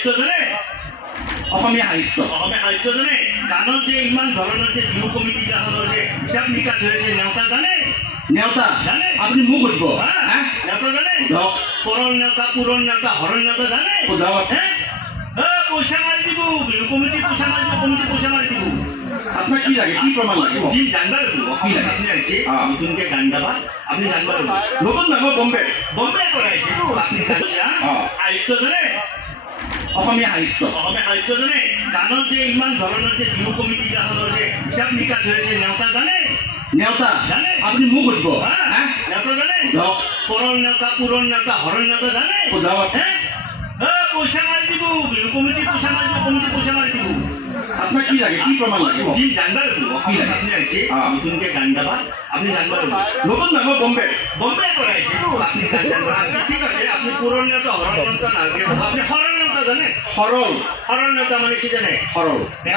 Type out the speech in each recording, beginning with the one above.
সাহিত্য জানে অসমীয়া সাহিত্য জানে গানত যে ইমান ধৰণৰ যে বিহু কমিটি গানৰ যে হিচাপ নিকাচ হৈছে নেওতা জানে নেওতা জানে আপুনি মোক সুধিব নেওতা জানে কৰণ নেওতা পুৰণ নেওতা হৰণ নেওতা জানে পইচা মাৰি দিব বিহু কমিটি পইচা মাৰি দিব কমিটি পইচা মাৰি দিব আপনার কি লাগে কি প্রমাণ লাগে দিন জানবা লাগবো আপনি আইছে নতুনকে গান গাবা আপনি জানবা লাগবো নতুন নাম বম্বে করে আইছে তো আপনি সাহিত্য জানে অসমীয়া সাহিত্য জানে গানত যে ইমান ধৰণৰ যে বিহু কমিটি গানৰ যে হিচাপ নিকাচ হৈছে নেওতা জানে নেওতা জানে আপনি মোক সুধিব নেওতা জানে কৰণ নেওতা পুৰণ নেওতা হৰণ নেওতা জানে পইচা মাৰি দিব বিহু কমিটি পইচা মাৰি দিব কমিটি পইচা মাৰি দিব আপনার কি লাগে কি প্রমাণ লাগে দিন জানবা লাগবো আপনি আইছে নতুনকে গান গাবা আপনি জানবা লাগবো নতুন নাম বম্বে করে আইছে তো আপনি গান জানবা ঠিক আছে আপনি পুরন নেওতা হরণ নেওতা না আপনি হরণ নেওতা জানে হরণ নেওতা মানে কি জানে সরল 1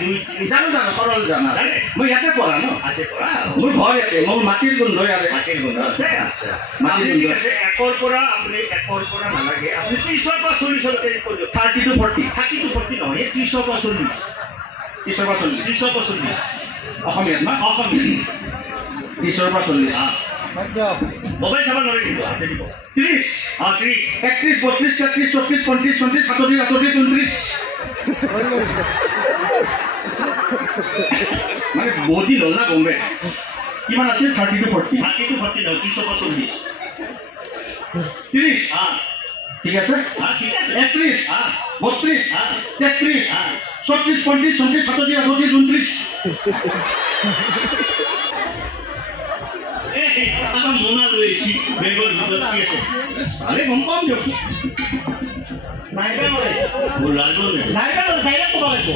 2 3 জানো সরল জানা মই ইয়াতে পড়া ন আছে পড়া মোৰ ঘৰ ইয়াতে মোৰ মাটিৰ গোন্ধ ইয়াতে মাটিৰ গোন্ধ আছে আচ্ছা মাটিৰ গোন্ধ আছে 1 পৰা আপনি 1 পৰা নালাগে আপনি 30 পৰা 40 লৈকে কৰিব 30 to 40 নহয় 30 পৰা 40 30 পৰা 40 অসমীয়াত না অসমীয়া 30 পৰা 40 মোবাইল চাবা নৰে দিব আছে দিব 30 30 31 32 33 34 35 36 37 38 29 মানে বহুত দিন হ'ল না বম্বে কিমান আছে 30 to 40 30 to 40 নহয় 30 পৰা 40 30 ঠিক আছে ঠিক আছে 31 32 33 34 35 36 37 38 29 আমার মনে রয়েছি বেগর ভিতর কি আছে আরে গম পাম দিও নাইবা নরে লাগবো নাইবা খাইলে তো লাগবো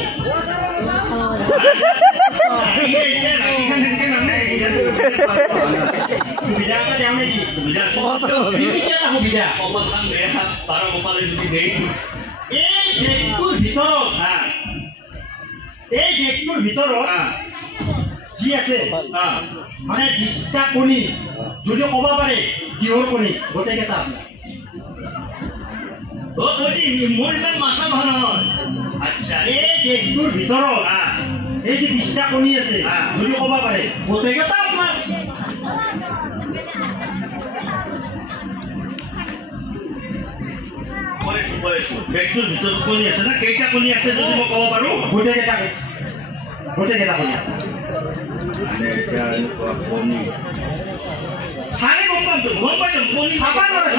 এই রাখিখানে নামে বিজাটা দেও নেকি বিজা বিজা বিজা কপাল খান বেয়া পারা কপালে যদি দেই এই বেগটোৰ ভিতৰত যি আছে মানে 20টা কণী যদি ক'ব পাৰে কিহৰ কণী গোটেইকেইটা মোৰ ইমান মাথা নহয় আচ্ছা এই বেগটোৰ ভিতৰত এই যে 20টা কণী আছে যদি ক'ব পাৰে গোটেইকেইটা আপোনাৰ বেগটোৰ ভিতৰত কণী আছে না কেইটা কণী আছে যদি মই ক'ব পাৰো গোটেইকেইটা কণী সাৰে গম পাইছো সাবা নৰে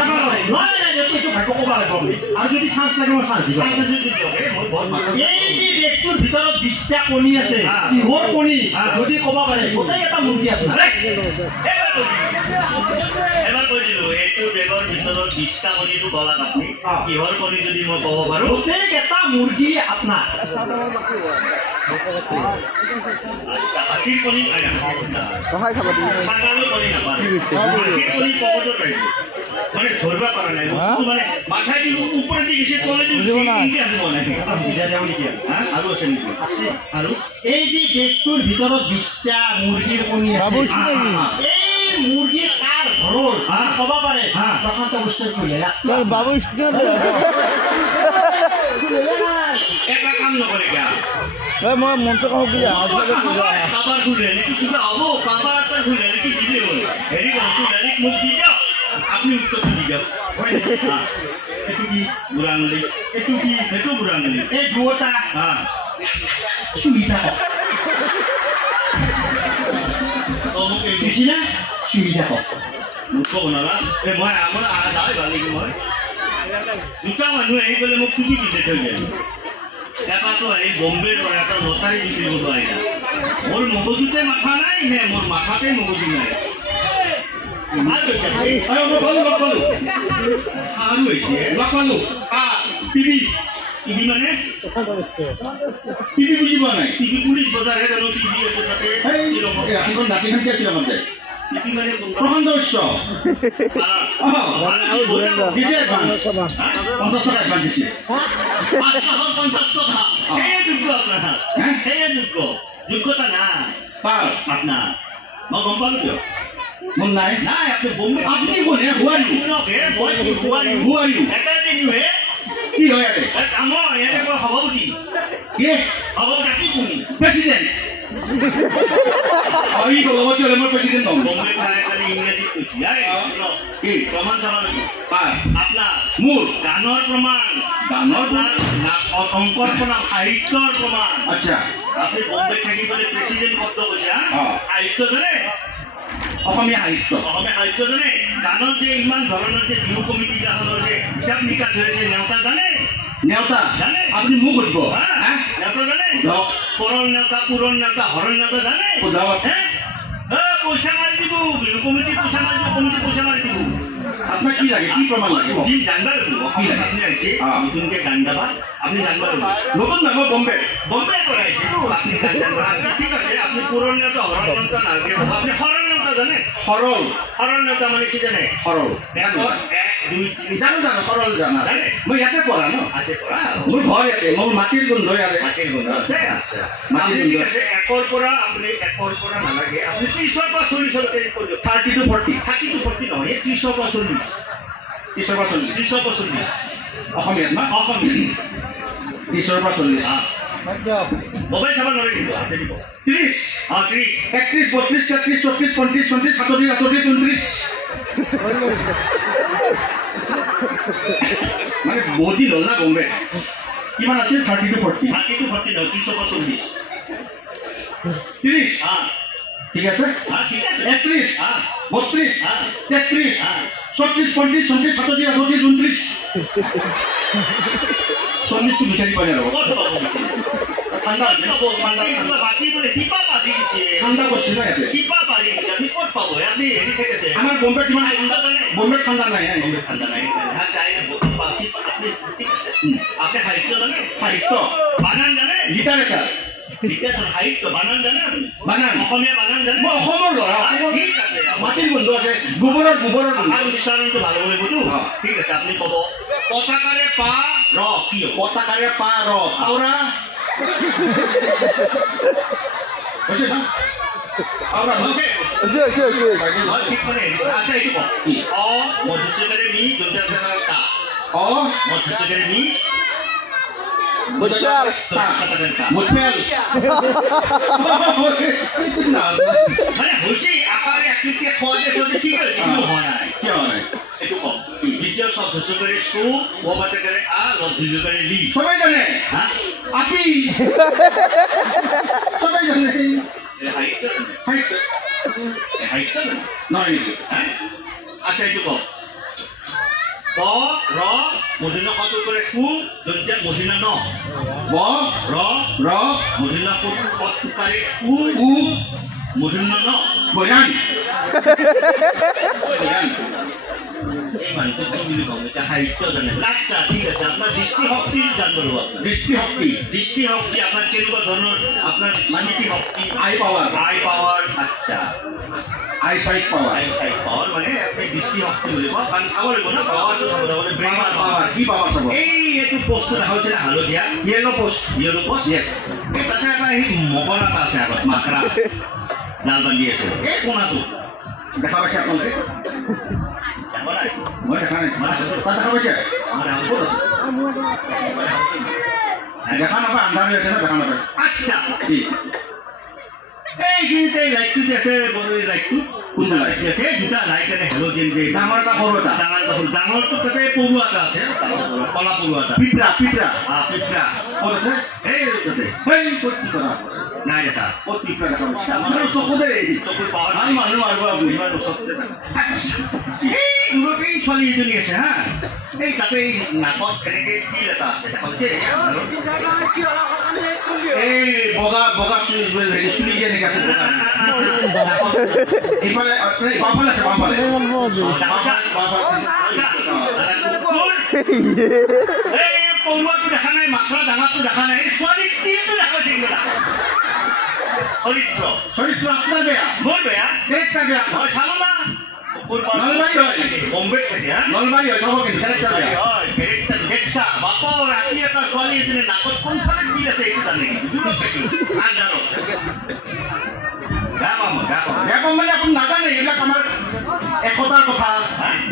নয় এইটো ভাগ্য ক'ব লাগিব আৰু যদি চান্স লাগে মই চান্স দিম চান্স যদি দিও মই বহুত মাথা এই যে বেগটোৰ ভিতৰত 20টা কণী আছে কিহৰ কণী যদি ক'ব পাৰে গোটেইকেইটা মুৰ্গী আপোনাৰ এবাৰ কৈ দিলো এইটো বেগৰ ভিতৰত 20টা কণীটো গলাত আপুনি কিহৰ কণী যদি মই ক'ব পাৰো গোটেইকেইটা মুৰ্গী আপোনাৰ হাতীৰ কণী মানে ধরবা পারা নাই মানে মাথায় দি উপরে দি গেছে তলে দি ইনকে আসব না বিজা যাও নেকি আৰু আছে নেকি আছে আৰু এই যে বেগটোৰ ভিতৰত 20টা মুৰ্গীৰ কণী আছে এই মুৰ্গী কাৰ ঘৰৰ ক'ব পাৰে প্ৰশান্ত বস্তুৰ কইলা তোৰ বাবু স্কুল এটা কাম নকৰে কিয়া মই মন্ত্ৰ কওঁ কি কাবাৰ ঘুৰে নেকি কিবা হ'ব কাবাৰ এটা ঘুৰে নেকি দিলে হ'ল হেৰি বস্তু ডাইৰেক্ট মুখ দি যাও আপনি উত্তর দিও এটু কি বুড়াঙ্গলি এটু কি এটু বুড়াঙ্গলি এই দুটা সুবিধা ওকে সুবিধা সুবিধা মুখ বনালা এ মই আমাৰ আদাই ভালি কি মই দুটা মানুহ আহি গলে মোক টুকি দিতে থৈ যায় এটাতো এই বম্বেৰ পৰা এটা লটাৰী জিকিব পাৰিলা মোৰ মগজুতে মাথা নাই নে মোৰ মাথাতে মগজু নাই পুলিচ বজাৰ প্ৰশান্ত উৎস 50 টকা দিছে 50 টকা যোগ্যতা নাই আপনার মই গম পালো কিয় মন নাই নাই আপনি বম্বে আপনি কোনে হুয়ারি হুয়ারি এটা দিনু হে কি হয় ইয়াতে কামৰ ইয়াতে মই সভাপতি কি সভাপতি কোনি প্ৰেচিডেণ্ট ই সভাপতি হ'লে মই প্ৰেচিডেণ্ট হ'ম বম্বে খাই খালি ইংৰাজীত কৈছি কি প্ৰমাণ চাব লাগিব আপোনাৰ মোৰ গানৰ প্ৰমাণ গানৰ অংকৰ প্ৰমাণ সাহিত্যৰ প্ৰমাণ আচ্ছা আপুনি বম্বে থাকি পেলাই প্ৰেচিডেণ্ট শব্দ কৈছে সাহিত্য জানে অসমীয়া সাহিত্য জানে গানৰ যে ইমান ধৰণৰ যে বিহু কমিটিখনৰ যে হিচাপ নিকাচ হৈছে নেওতা জানে নেওতা জানে আপুনি মোক সুধিব নেওতা জানে ধৰক কৰণ নেওতা পুৰণ নেওতা হৰণ নেওতা জানে ধৰক পইচা মাৰি দিব বিহু কমিটি পইচা মাৰি দিব কমিটি পইচা মাৰি দিব আপোনাক কি লাগে কি প্ৰমাণ লাগিব দিন জানিব লাগিব অসমত আপুনি আহিছে নতুনকৈ গান গাবা আপুনি জানিব লাগিব নতুন নাই মই বম্বে পৰা আহিছেতো আপুনি গান জানিব ঠিক আছে আপুনি পুৰণ নেওতা হৰণ নেওতা নালাগে আপুনি হৰণ নেওতা জানে সৰল হৰণ নেওতা মানে কি জানে সৰল এক দুই তিনি জানো সৰল জানা জানে মই ইয়াতে পঢ়া ন আছে পৰা মোৰ ঘৰ ইয়াতে মোৰ মাটিৰ গোন্ধ ইয়াতে মাটিৰ গুণ আছে আচ্ছা মাটিৰ আপুনি ঠিক গুণ আছে আপুনি একৰ পৰা নালাগে আপুনি 30ৰ পৰা 40লৈকে কৰিব 30 to 40 30 to 40 নহয় 30ৰ পৰা 40 30ৰ পৰা 40 30ৰ পৰা 40 অসমীয়াত না অসমীয়া 30ৰ পৰা 40 মোবাইল চাব নোৱাৰি দিব হাতে দিব 30 30 31 32 33 34 35 36 37 38 39 মানে বহুত দিন হ'ল না বম্বে কিমান আছিল 30 to 40 30 to 40 নহয় 30ৰ পৰা 40 30 ঠিক আছে ঠিক আছে 31 32 33 34 35 36 37 38 29 40 টো বিচাৰি পাই যাব ক'ত পাব ঠাণ্ডা বাতি বোলে কিবা বাতি দিছে ঠাণ্ডা কৰিছে না ইয়াতে কিবা বাতি দিছে আপুনি ক'ত পাব আপুনি হেৰি থাকিছে আমাৰ বম্বে কিমান ঠাণ্ডা জানে বম্বে ঠাণ্ডা নাই বম্বে ঠাণ্ডা নাই বাতি আপনি ঠিক আছে আপনি সাহিত্য জানে সাহিত্য বানান জানে লিটাৰেচাৰ সাহিত্য বানান জানে বানান অসমীয়া বানান জানে মই অসমৰ ল'ৰা ঠিক আছে মাটিৰ গোন্ধ আছে গোবৰৰ ভাষাৰ উচ্চাৰণটো ভাল হ'ব লাগিবতো ঠিক আছে আপুনি ক'ব পতাকাৰে পা ৰ কি হ'ব পতাকাৰে পা ৰ আওৰা হৈছে না আওৰা হৈছে মই ঠিক মানে আচ্ছা এইটো কওক অ মধ্যস্থকাৰে মি দন্তাকাৰে তা অ মধ্যস্থকাৰে মি মুঠেল মুঠেল মানে হৈছে আকাৰে আকৃতিয়ে খোৱালে চবে ঠিক আছে কিন্তু হোৱা নাই কিয় নাই এইটো কওক দ্বিতীয় সদস্যকাৰে চু অবাতকাৰে আ লব্ধিকাৰে লি সবাই জানে হা আপি সবাই জানে সাহিত্য সাহিত্য সাহিত্য নহয় নেকি আচ্ছা এইটো কওক ক ৰ মধুন্য কটো কৰে কু দন্তিয়া মধুন্য ন ব ৰ ৰ মধুন্য কটো কৰে কু উ মধুন্য ন বয়ান বয়ান এই মানুহটো কি বুলি কম এতিয়া সাহিত্য জানে আচ্ছা ঠিক আছে আপোনাৰ দৃষ্টিশক্তি জানিব লাগিব আপোনাৰ দৃষ্টিশক্তি আপোনাৰ কেনেকুৱা ধৰণৰ আপোনাৰ স্মৃতি শক্তি আই পাৱাৰ আচ্ছা আই চাইট পাৱাৰ মানে আপুনি দৃষ্টিশক্তি বুলি কয় কাৰণ চাব লাগিব ন পাৱাৰটো চাব লাগিব ব্ৰেইন পাৱাৰ কি পাৱাৰ চাব এইটো পোষ্টটো দেখা হৈছিলে হালধীয়া য়েলো পোষ্ট য়েছ তাতে এটা এই মগৰ এটা আছে আগত মাকৰা জাল বান্ধি আছে এই কোণাটো দেখা পাইছে আপোনালোকে মই দেখা নাই তাত দেখা পাইছে ক'ত আছে দেখা নাপায় আন্ধাৰ হৈ আছে না দেখা নাপায় আচ্ছা কি এইখিনিতে লাইটটো যে আছে লাইটটো কোনটো লাইট আছে দুটা লাইট আছে হেল'জেন যে ডাঙৰ এটা সৰু এটা ডাঙৰটো তাতে পৰুৱা এটা আছে কলা পৰুৱা এটা পিপৰা পিপৰা পিপৰা ক'ত আছে এই তাতে এই ক'ত পিপৰা নাই দেখা ক'ত পিপৰা দেখা পাইছে আপোনাৰ চকুতে চকুৰ পাৱাৰ ভাল মানুহ মাৰিব আপুনি ইমান ওচৰতে এই দূৰতেই ছোৱালী এজনী আছে হা এই তাতে এই নাকত এনেকে তিল এটা আছে দেখা পাইছে এই বগা বগা হেৰি চুলি যে এনেকে আছে এইফালে বামফালে আছে বামফালে এই পৰুৱাটো দেখা নাই মাথা ডাঙৰটো দেখা নাই ছোৱালী তিলটো দেখা পাইছে চৰিত্ৰ আপোনাৰ বেয়া মোৰ বেয়া কেৰেক্টাৰ বেয়া মই চালো না নলবাৰী হয় বম্বেত থাকে হা নলবাৰী হয় চাব কিন্তু কেৰেক্টাৰ বেয়া কেৰেক্টাৰ দেখছা বাপৰ ৰাতি এটা ছোৱালী এজনী নাকত কোনফালে তিল আছে এইটো জানে দূৰত থাকি আন্ধাৰত বেয়া পাম মানে আপুনি নাজানে এইবিলাক আমাৰ একতাৰ কথা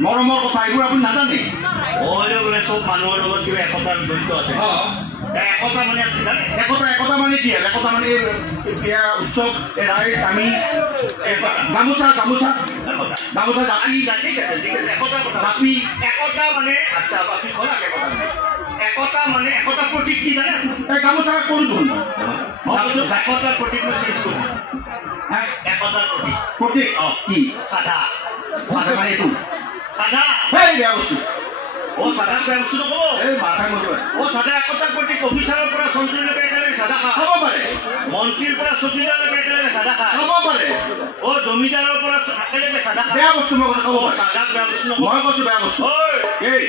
মৰমৰ কথা এইবোৰ আপুনি নাজানে হ'লেও বোলে চব মানুহৰ লগত কিবা একতাৰ জড়িত আছে একতা মানে একতা মানে কি আৰু একতা মানে বিয়া উৎসৱ ৰাইজ আমি গামোচা জাতি ঠিক আছে একতাৰ কথা জাপি একতা মানে আচ্ছা আপুনি ক'লা একতা মানে একতা প্ৰতীক কি জানে এই গামোচা কোন ধৰণ একতাৰ প্ৰতীক মই চেঞ্জ কৰিম একতাৰ প্ৰতীক কি সাদা মানে এইটো সাদা সেই বেয়া বস্তু সাদা বেয়া বস্তু নক'ব এই মাথাই মজুৱাই সাদা একতাৰ প্ৰতীক অফিচাৰৰ পৰা মন্ত্ৰীলৈকে একেলগে সাদা খা খাব পাৰে মন্ত্ৰীৰ পৰা চকীদাৰলৈকে একেলগে সাদা খা খাব পাৰে জমিদাৰৰ পৰা একেলগে সাদা খা বেয়া বস্তু মই খাব পাৰে সাদা বেয়া বস্তু নক'ব মই কৈছোঁ বেয়া বস্তু এই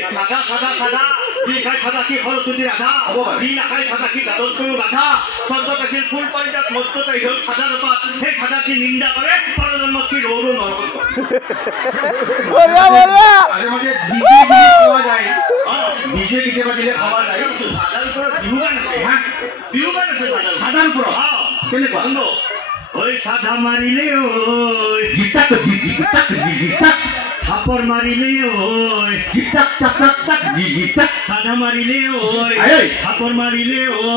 সাদা যি খাই সাদা কি সৰস্বতী ৰাধা যি নাখায় সাদা কি গাদত কৰো গাধা স্বৰ্গত আছিল ফুল পাৰিজাত মধ্যত আহিল সাদা ৰূপত সেই সাদা কি নিন্দা কৰে পৰজন্মত কি ৰৌৰ নৰকত মাজে মাজে বিজে খোৱা যায় বিজে কেতিয়াবা দিলে খোৱা যায় সাদাৰ ওপৰত বিহু গান আছে বিহু গান আছে সাদাৰ ওপৰত কেনেকুৱা ঐ সাদা মাৰিলে ঐ জিতাক থাপৰ মাৰিলে ঐ জিতাক জিতাক সাদা মাৰিলে ঐ থাপৰ মাৰিলে ঐ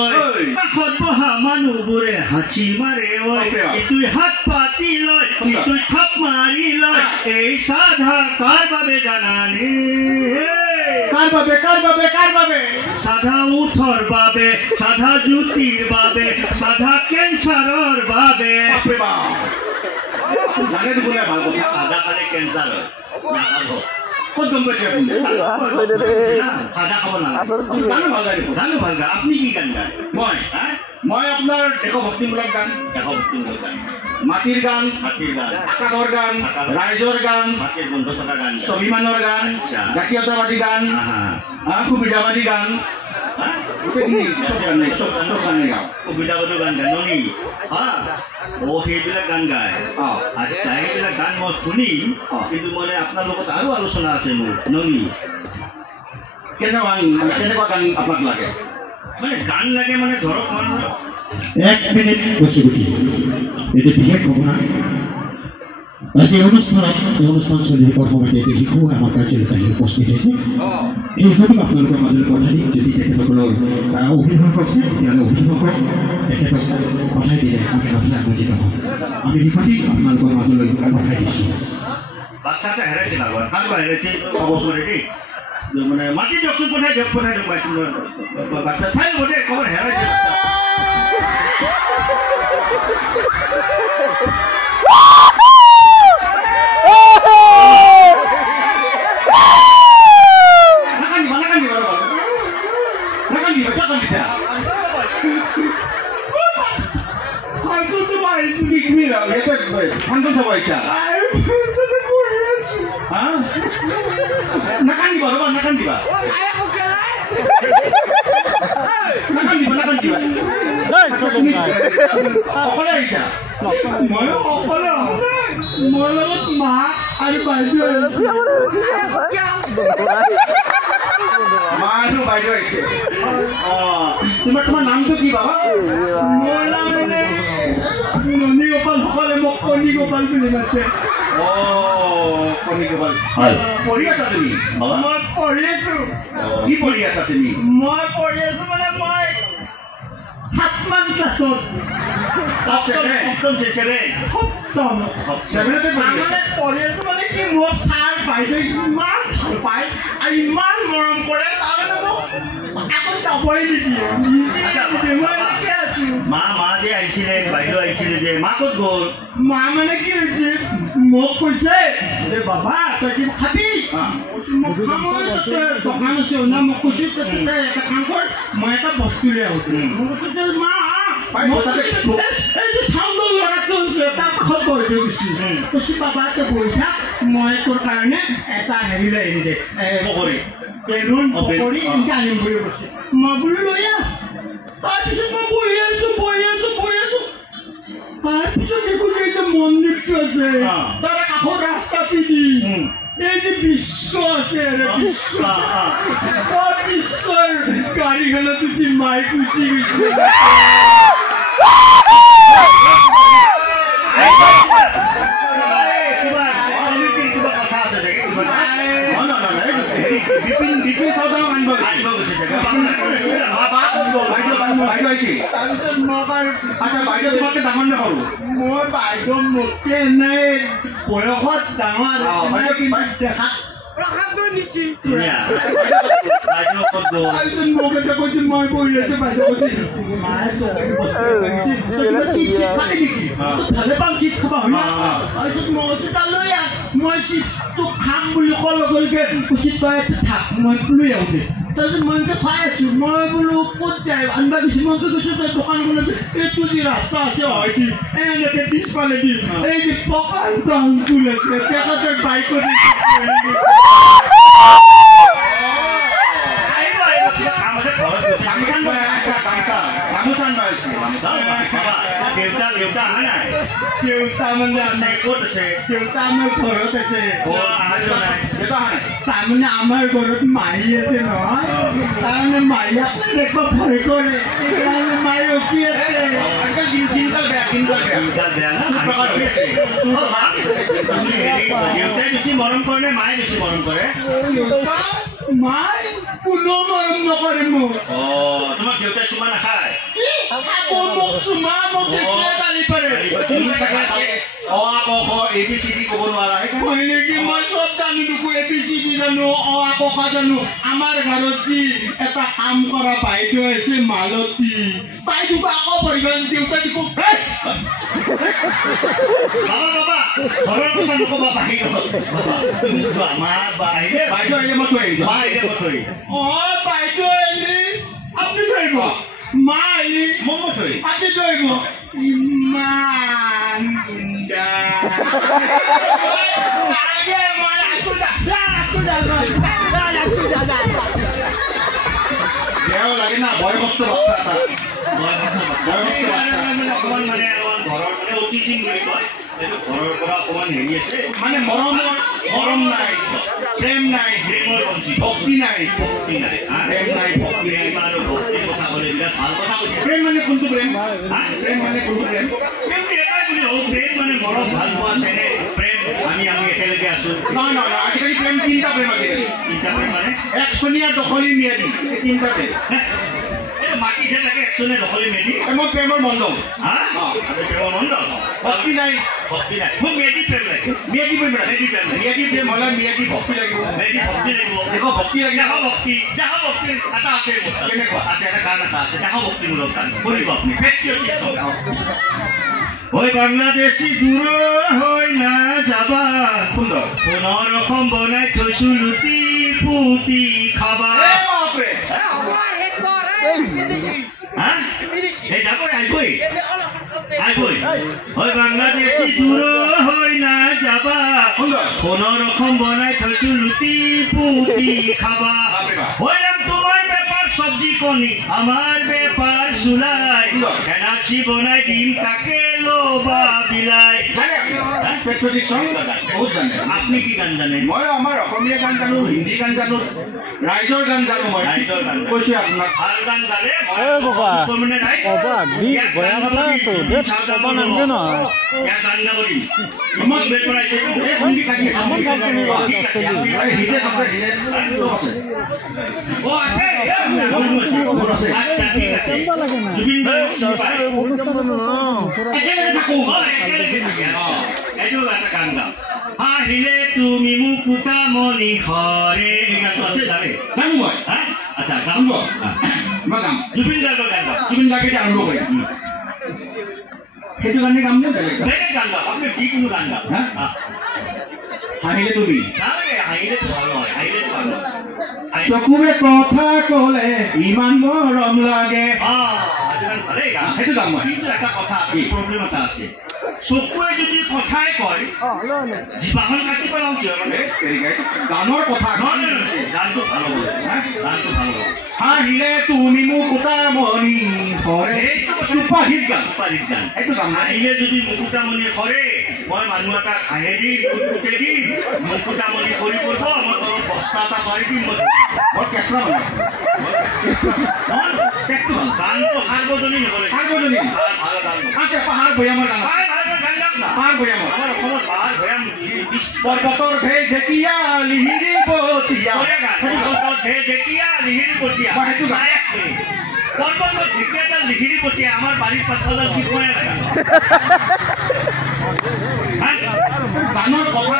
কাষত বহা মানুহবোৰে হাঁচি মাৰে ঐ ইটোই হাত পাতি লয় ইটোই থাপ মাৰি লয় এই সাধা কাৰ বাবে জানানে কাৰ বাবে সাধা উঠৰ বাবে সাধা জ্যোতিৰ বাবে সাধা কেঞ্চাৰৰ বাবে সাদা খালে কেঞ্চাৰ হয় ক'ত গম পাইছে সাদা খাব নালাগে আপুনি কি গান গায় মই আপোনাৰ দেশভক্তিমূলক গান মাটিৰ গান আকাশৰ গান ৰাইজৰ গান স্বাভিমানৰ গান জাতীয়তাবাদী গান সুবিধাবাদী গান সুবিধাবাদী গান গায় ননী সেইবিলাক গান গায় আচ্ছা সেইবিলাক গান মই শুনিম কিন্তু মানে আপোনাৰ লগত আৰু আলোচনা আছে মোৰ ননী কেনেকুৱা গান আপোনাক লাগে মানে গান লাগে মানে ধৰক মানুহ 1 মিনিট বসুগুটি এটি বিশেষ ঘটনা আজি এই অনুষ্ঠান চলিব প্ৰথমতে এটি শিশু আমাৰ কাৰ্যালয়ত আহি উপস্থিত হৈছে এই শিশুটিক আপোনালোকৰ মাজলৈ পঠাই দিম যদি তেখেতসকলৰ অভিভাৱক আছে তেতিয়াহ'লে অভিভাৱক তেখেতক পঠাই দিলে আমি নথৈ আনন্দিত হ'ম আমি শিশুটিক আপোনালোকৰ মাজলৈ পঠাই দিছোঁ বাচ্চা এটা হেৰাইছিল আগত কাৰোবাৰ হেৰাইছিল অৱসৰে দেই মানে মাতি দিয়কচোন পঠাই দিয়ক বাচ্চা চাই ল'ব দেই ক'ৰবাত হেৰাইছে ফাংচন চাব আহিছা নাকান্দিবা ৰ'বা নাকান্দিবা অকলে আহিছা ময়ো অকলে মোৰ লগত মা আৰু বাইদেউ মা আৰু বাইদেউ আহিছে তোমাৰ নামটো কি বাবা মোৰ নাম ননী গোপাল সকলে মোক কণী গোপাল বুলি মাতে কণী গোপাল পঢ়ি আছা তুমি মই পঢ়ি আছো কি পঢ়ি আছা তুমি মই পঢ়ি আছো মানে মই 7মান ক্লাছত পঢ়ি আছো মানে কি মোৰ ছাৰ বাইদেউ ইমান ভাল পায় আৰু ইমান মৰম কৰে তাৰমানে মোক আকৌ যাবই নিদিয়ে মই এনেকৈ আছো মা যে আহিছিলে বাইদেউ আহিছিলে যে মা ক'ত গ'ল মা মানে কি হৈছে মোক কৈছে যে বাবা তই কি খাবি মোক খাবই তাতে দোকান আছে না মোক কৈছে তাতে এটা কাম কৰ মই এটা বস্তু লৈ আহোঁ মই কৈছো মা এই যে চাউলৰ ল'ৰাটো হৈছে তাৰ কাষত বহি থৈ গৈছে কৈছে বাবা তই বহি থাক মই তোৰ কাৰণে এটা হেৰি লৈ আহিম দে পকৰি পকৰি এনেকৈ আনিম বুলি কৈছে মই বোলো লৈ আহ তাৰপিছত মই বহি আছো তাৰপিছত দেখো যে এতিয়া মন্দিৰটো আছে তাৰ কাষৰ ৰাস্তা পিধি এই যে বিশ্ব আছে বিশ্বৰ গাড়ীখনত উঠি মাই গুচি গৈছে কিবা কথা আছে টিফিন চাওঁতে আনিব গৈছে চাগে বাইদেউ আহিছে তাৰপিছত মোক আৰু আচ্ছা বাইদেউ তোমাতকৈ ডাঙৰ নে সৰু মোৰ বাইদেউ মোতকে এনেই বয়সত ডাঙৰ বাইদেউ কি দেখাত ধুনীয়া বাইদেউ ক'ত গ'ল তাৰপিছত মোক এটা কৈছে মই পঢ়ি আছো বাইদেউ কৈছে মায়ে চিট খাবি নেকি ভালে পাম চিট খাবা হয় না তাৰপিছত মই কৈছো তালৈ আহ মই চিটটো খাম বুলি কোৱাৰ লগে লগে কৈছে তই এটা থাক মই লৈ আহোঁ দে তাৰপিছত মই এনেকৈ চাই আছো মই বোলো ক'ত যায় আনবা গৈছো মই কৈছো তই দোকানখনত এইটো যি ৰাস্তা আছে হয়কি এনেকৈ পিছফালে দি এই যে পকান টাউনটোল আছে তেখেতৰ বাইকত দেউতা অহা নাই দেউতা মানে আছে ক'ত আছে দেউতা আমাৰ ঘৰত আছে অহা যোৱা নাই দেউতা অহা নাই তাৰমানে আমাৰ ঘৰত মাহী আছে নহয় তাৰমানে মাহীক একো ভয় কৰে সেইকাৰণে মায়ে ৰখি আছে দিনকাল বেয়া দিনকাল বেয়া না দেউতাই বেছি মৰম কৰে নে মায়ে বেছি মৰম কৰে দেউতা মায়ে কোনো মৰম নকৰে মোক তোমাক দেউতাই চুমা নাখায় আকৌ মোক চুমা মোক দেউতাই গালি পাৰে তুমি চাগে অ আ ক খ ABCD ক'ব নোৱাৰা হয় নেকি মই চব জানো দেখো ABCD জানো অ আ ক খ জানো আমাৰ ঘৰত যি এটা কাম কৰা বাইদেউ আছে মালতী তাই দেখো আকৌ পৰিব দেউতা দেখো বাবা ঘৰৰ কথা নকবা বাহিৰত তুমি কোৱা মা বাহিৰে বাইদেউ আহিলে মই থৈ আহিম মা আহিলে মই থৈ অ বাইদেউ এলি আপুনি ধৰিব মা এলি মই থৈ আপুনি ধৰিব ইমান গুণ্ডা বেয়াও লাগে না বয়সস্থ বাচ্চা এটা অকমান মানে ঘৰৰ মানে অতিথিন বুলি কয় এইটো ঘৰৰ পৰা অকমান হেৰি আছে মানে মৰম নাই প্ৰেম নাই প্ৰেমৰ বঞ্চিত ভক্তি নাই প্ৰেম নাই ভক্তি নাই আৰু ভক্তিৰ কথা ক'লে বিৰাট ভাল কথা কৈছে প্ৰেম মানে কোনটো প্ৰেম হা? প্ৰেম মানে কোনটো প্ৰেম কিন্তু এটাই বুলি হওক প্ৰেম মানে মৰম ভাল পোৱা চেনে প্ৰেম আমি একেলগে আছো নহয় আজিকালি প্ৰেম তিনিটা প্ৰেম আজিকালি চিন্তা প্ৰেম মানে একচনীয়া দখলী ম্যাদী এই তিনিটা প্ৰেম মাটি যে থাকে একচনে দখলি মেলি মই প্ৰেমৰ মণ্ডল হা প্ৰেমৰ মণ্ডল ভক্তি নাই মোক মেডি প্ৰেম লাগে ম্যাদী প্ৰেম নাই মেডি প্ৰেম লাগে ম্যাদী প্ৰেম হ'লে ম্যাদী ভক্তি লাগিব মেডি ভক্তি লাগিব দেখো ভক্তি লাগে দেহ ভক্তি এটা আছে কেনেকুৱা? আছে এটা গান এটা আছে দেহ ভক্তিমূলক গান শুনিব আপুনি পেট্ৰিয়টিক সং ওই বাংলাদেশী দূৰ হৈ না যাবা সুন্দৰ পুনৰ অসম বনাই থৈছো লুটি পুতি খাবা বাপৰে হা এই যাবই আহিবই ওই বাংলাদেশী দূৰ হৈ না যাবা সুন্দৰ পুনৰ অসম বনাই থৈছো লুটি পুতি খাবা হইরাম তোমার ব্যাপার সবজি কনি আমার ব্যাপার চুলাই এনার্জি বনাই দিম তাকে লোবা বিলাই পেট্ৰিয়টিক সং বহুত জানে আপনি কি গান জানেন মই আমাৰ অসমীয়া গান জানো হিন্দী গান জানো ৰাইজৰ গান জানো মই ৰাইজৰ গান কৈছো আপোনাক ভাল গান গালে মানে নাই বয়া কথা তো ডেট কব নালাগে নহয় গান গাব দিম ইমান বেল বনাইছে এই হিন্দী কাটি আমাৰ গান শুনিব ঠিক আছে আপনি হিতেশ আছে হিতেশ আছে ও আছে আচ্ছা ঠিক আছে লাগে না জুবিন দাৰ একেলগে থাকো এইটো এটা গান গাওঁ আহিলে তুমি মোক কুকামণি ঘৰে এই গানটো আছে জানে জানো মই হা আচ্ছা গাম গাম মই গাম জুবিন গাৰ্গৰ গান গাওঁ জুবিন দাকে আৰম্ভ কৰিম সেইটো গানে গাম নে বেলেগ বেলেগ গান গাওঁ আপুনি যিকোনো গান গাওঁ হা? আহিলে তুমি নালাগে হাঁহিলেতো ভাল নহয় হাঁহিলেতো ভাল নহয় চকুৰে কথা ক'লে ইমান মৰম লাগে ভালেই গান সেইটো গাম মই কিন্তু এটা কথা প্ৰব্লেম এটা আছে চকুৱে যদি কথাই কয় জিভাখন কাটি পেলাওঁ কিয় মানে গানৰ কথা গানটো ভাল হ'ব গানটো ভাল হ'ব আহিলে তুমি মোক কুটামণি ঘৰে চুপাহিত গান পাৰিত গান সেইটো গান আহিলে যদি মুকুতামণি কৰে মই মানুহ এটাক হাঁহে দিম কুটে দিম মুকুতামণি কৰি কৰিব মই তলত বস্তা এটা পাৰি দিম মই বৰ কেঁচা মানে গানটো সাৰ্বজনীন হ'ব লাগে সাৰ্বজনীন ভাল গান আছে পাহাৰ ভৈয়ামৰ গান ভাল গান গান পাহাৰ ভৈয়াম আমাৰ অসমত পাহাৰ ভৈয়াম পৰ্বতৰ ভেই ঢেকীয়া লিহিৰি বতীয়া পৰ্বতত ঢেকীয়া লিহিৰি পতীয়া মই সেইটো গান। পৰ্বতত ঢেকীয়াডাল লিহিৰি পতীয়া আমাৰ বাৰীৰ পাছফালৰ কি কৰে গানৰ কথা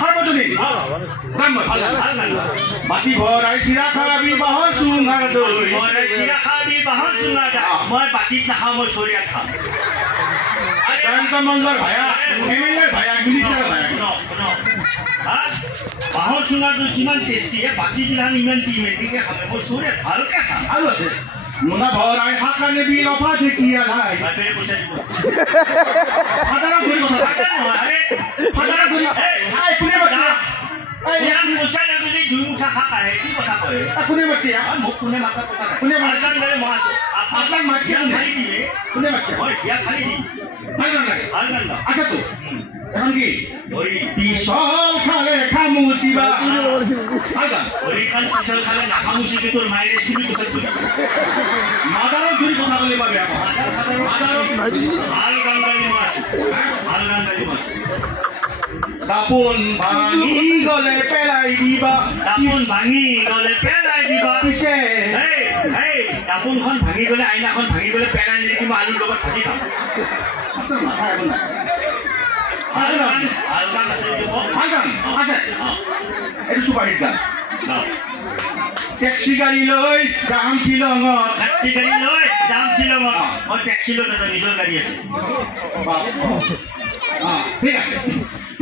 সাৰ্বজনীন গান মই ভাল লাগে। মাটি ভৰাই চিৰা খাবি বাঁহৰ চুঙাৰ দৈ মই বাতিত নাখাওঁ মই চৰিয়াত খাওঁ জয়ন্ত মল্লৰ ভায়া এমএলএৰ ভায়া মিনিষ্টাৰৰ ভায়া বাঁহৰ চুঙাটো কিমান টেষ্টি বাতি দিলান ইমান টিমেটিকে খালে মই চৰিয়াত ভালকে খাম আৰু আছে মোনা ভৰাই শাক আনিবি লফা ঢেকীয়া লাই বাপেৰে পইচা দিব সাধাৰণ ধৰি কথা সাধাৰণ ধৰি কোনে বাচ্চা পইচা যদি দুই মুঠা শাক আহে কি কথা কয় কোনে বাচ্চা মোক কোনে মাতা কথা কোনে মাতা? মাতান গ'লে মই আছো আপোনাক মাতি বিয়া খালি দিলে কোনে বাচ্চা মই বিয়া খালি দিম ভাল গান লাগে ভাল গান গাওঁ। আছে তো এখন কি ধৰি পিছল খালে খামুচিবা ভাল গান ধৰি খান পিছল খালে নাখামুচিকে তোৰ মায়েৰে চুলি কথা কলি মাদাৰৰ ধৰি কথা ক'লে বা বেয়া পাওঁ মাদাৰৰ ভাল গান গালি মই আছো ভাল গান গালি মই আছো দাপোন ভাঙি গলে পেলাই দিবা দাপোন ভাঙি গ'লে পেলাই দিবা পিছে দাপোনখন ভাঙি গ'লে আইনাখন ভাঙি গ'লে পেলাই নিলে কি মই আলুৰ লগত ভাজি খাম আপোনাৰ মাথা একো নাই ভাল গান আছে যদি কওক। ভাল গান আছে অঁ, এইটো চুপাৰহিট গান গাওঁ। টেক্সি গাড়ী লৈ যাম শ্বিলঙত টেক্সি গাড়ী লৈ যাম শ্বিলঙত মই টেক্সি লৈ নাযাওঁ নিজৰ গাড়ী আছে ঠিক আছে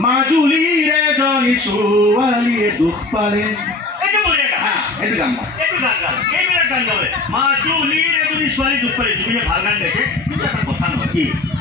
মাজুলীৰ এজনী ছোৱালীয়ে দুখ পালে এইটো বঢ়িয়া গান এইটো গান মই এইটো গান গাওঁ এইবিলাক গান গাওঁ মাজুলীৰ এজনী ছোৱালী দুখ পালে জুবিনে ভাল গান গাইছে কিন্তু এটা কথা নহয় কি